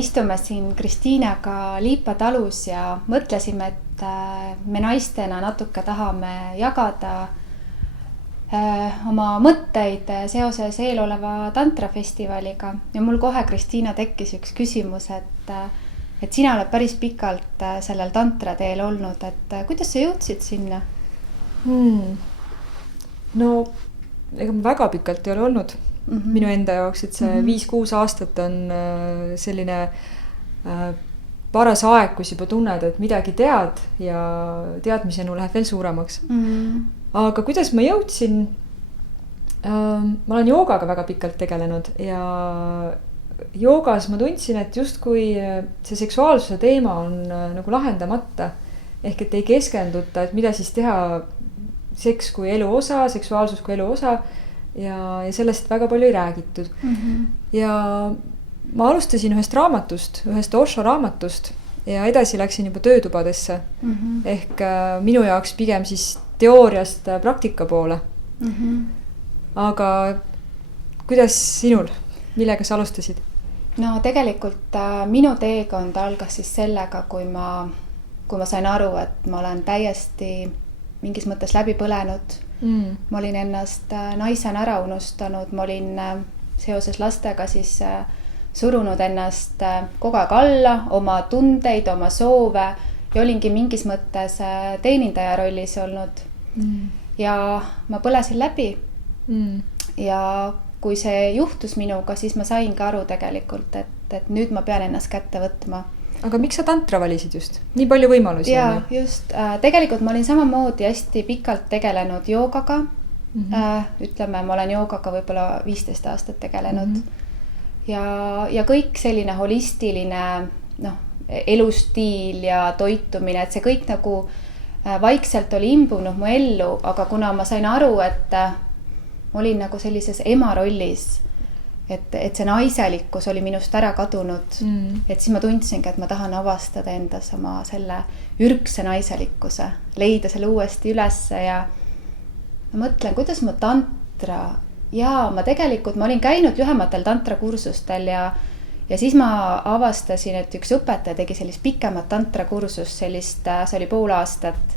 istume siin Kristiinaga Liipa talus ja mõtlesime, et me naistena natuke tahame jagada oma mõtteid seoses eeloleva tantrafestivaliga. Ja mul kohe, Kristiina, tekkis üks küsimus, et sina oled päris pikalt sellel tantrateel olnud, et kuidas sa jõudsid sinna? No, ega ma väga pikalt ei ole olnud minu enda jaoks, et see 5-6 aastat on selline paras aeg, kus juba tunned, et midagi tead ja teadmisenu läheb veel suuremaks. Aga kuidas ma jõudsin? Ma olen joogaga väga pikalt tegelenud ja joogas ma tundsin, et justkui see seksuaalsuse teema on nagu lahendamata. Ehk et ei keskenduta, et mida siis teha seks kui elu osa, seksuaalsus kui elu osa ja sellest väga palju ei räägitud. Ja ma alustasin ühest raamatust, ühest Osho raamatust ja edasi läksin juba töötubadesse. Ehk minu jaoks pigem siis teooriast praktika poole. Aga kuidas sinul? Millega sa alustasid? No tegelikult minu teekond algas siis sellega, kui ma sain aru, et ma olen täiesti mingis mõttes läbi põlenud. Ma olin ennast naisena ära unustanud, ma olin seoses lastega siis surunud ennast kogu aeg alla, oma tundeid, oma soove ja olingi mingis mõttes teenindaja rollis olnud. Ja ma põlesin läbi. Ja kui see juhtus minuga, siis ma sain ka aru tegelikult, et nüüd ma pean ennast kätte võtma. Aga miks sa tantra valisid just? Nii palju võimalusi. Ja just. Tegelikult ma olin samamoodi hästi pikalt tegelenud joogaga. Ütleme, ma olen joogaga võib-olla 15 aastat tegelenud. Ja kõik selline holistiline elustiil ja toitumine, et see kõik nagu vaikselt oli imbunud mu ellu, aga kuna ma sain aru, et ma olin nagu sellises ema rollis, et see naiselikkus oli minust ära kadunud, et siis ma tundsingi, et ma tahan avastada endas oma selle ürgse naiselikkuse, leida selle uuesti ülesse ja ma mõtlen, kuidas ma tantra ma olin käinud lühematel tantrakursustel ja siis ma avastasin, et üks õpetaja tegi sellist pikemat tantrakursust, see oli pool aastat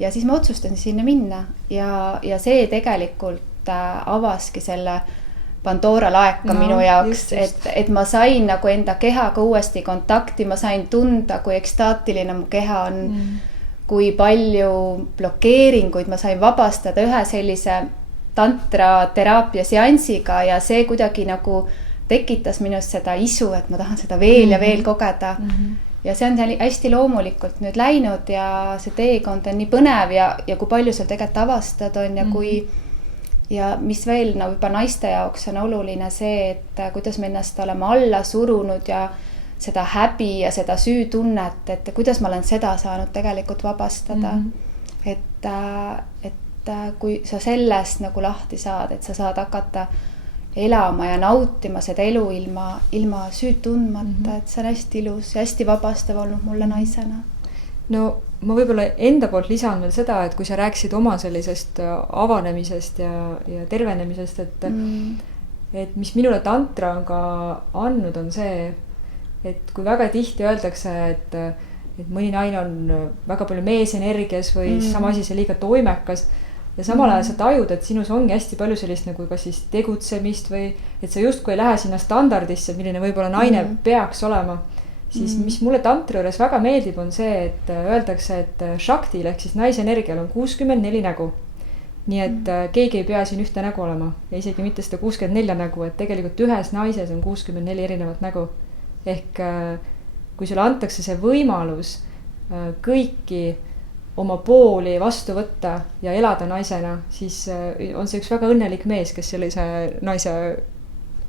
ja siis ma otsustasin sinna minna ja see tegelikult avaski selle Pandora laeka minu jaoks, et ma sain nagu enda kehaga uuesti kontakti, ma sain tunda, kui ekstaatiline mu keha on, kui palju blokeeringuid ma sain vabastada ühe sellise tantra teraapia seansiga ja see kuidagi nagu tekitas minust seda isu, et ma tahan seda veel ja veel kogeda. Ja see on hästi loomulikult nüüd läinud ja see teekond on nii põnev ja kui palju seal tegelikult avastad on ja mis veel juba naiste jaoks on oluline see, et kuidas me ennast oleme alla surunud ja seda häbi ja seda süütunnet, et kuidas ma olen seda saanud tegelikult vabastada. Et kui sa sellest nagu lahti saad, et sa saad hakata elama ja nautima seda elu ilma süüd tundmata, et see on hästi ilus ja hästi vabastav olnud mulle naisena. No ma võib-olla enda poolt lisan veel seda, et kui sa rääkisid oma sellisest avanemisest ja tervenemisest, et mis minule tantra on ka andnud, on see, et kui väga tihti öeldakse, et mõni naine on väga palju meesenergias või sama asi see liiga toimekas ja samal ajal sa tajud, et sinus ongi hästi palju sellist nagu kas siis tegutsemist või et sa justkui ei lähe sinna standardisse, milline võib-olla naine peaks olema. Siis mis mulle tantra juures väga meeldib on see, et öeldakse, et shaktil ehk siis naisenergial on 64 nägu. Nii et keegi ei pea siin ühte nägu olema ja isegi mitte seda 64 nägu, et tegelikult ühes naises on 64 erinevat nägu. Ehk kui sulle antakse see võimalus kõiki oma pooli vastu võtta ja elada naisena, siis on see üks väga õnnelik mees, kes sellise naise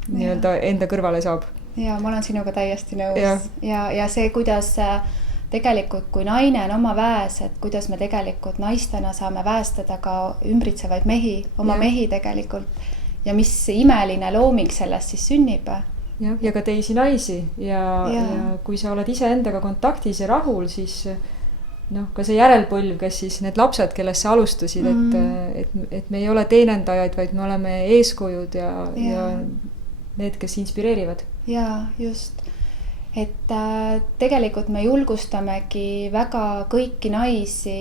nii-öelda enda kõrvale saab. Ja ma olen sinuga täiesti nõus. Ja see, kuidas tegelikult, kui naine on oma väes, et kuidas me tegelikult naistena saame väestada ka ümbritsevaid mehi, oma mehi tegelikult. Ja mis imeline looming sellest siis sünnib. Ja ka teisi naisi. Ja kui sa oled ise endaga kontaktis ja rahul, siis ka see järelpõlv, kes siis need lapsed, kellest sa alustasid, et me ei ole teenendajaid, vaid me oleme eeskujud ja need, kes inspireerivad. Ja just. et tegelikult me julgustamegi väga kõiki naisi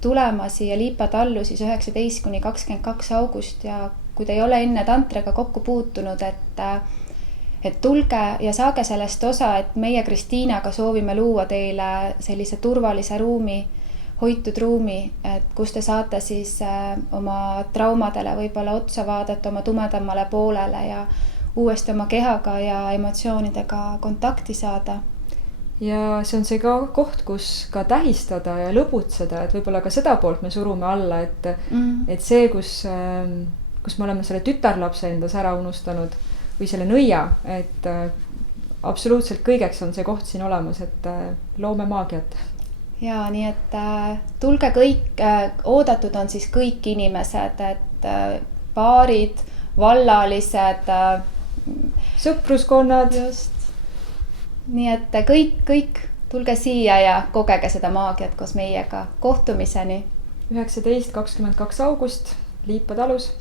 tulema siia Liipa tallu siis 19 kuni 22 august ja kui te ei ole enne tantraga kokku puutunud, et tulge ja saage sellest osa, et meie Kristiinaga soovime luua teile sellise turvalise ruumi, hoitud ruumi, et kus te saate siis oma traumadele võib-olla otsa vaadata, oma tumedamale poolele ja uuesti oma kehaga ja emotsioonidega kontakti saada. Ja see on see ka koht, kus ka tähistada ja lõbutseda, et võib-olla ka seda poolt me surume alla, et see, kus me oleme selle tütarlapse endas ära unustanud või selle nõia, et absoluutselt kõigeks on see koht siin olemas, et loome maagiat. Ja nii, et tulge kõik, oodatud on siis kõik inimesed, et paarid, vallalised, sõpruskonnad. Just. Nii, et kõik tulge siia ja kogege seda maagiat koos meiega. Kohtumiseni. 19.–22 august Liipa talus.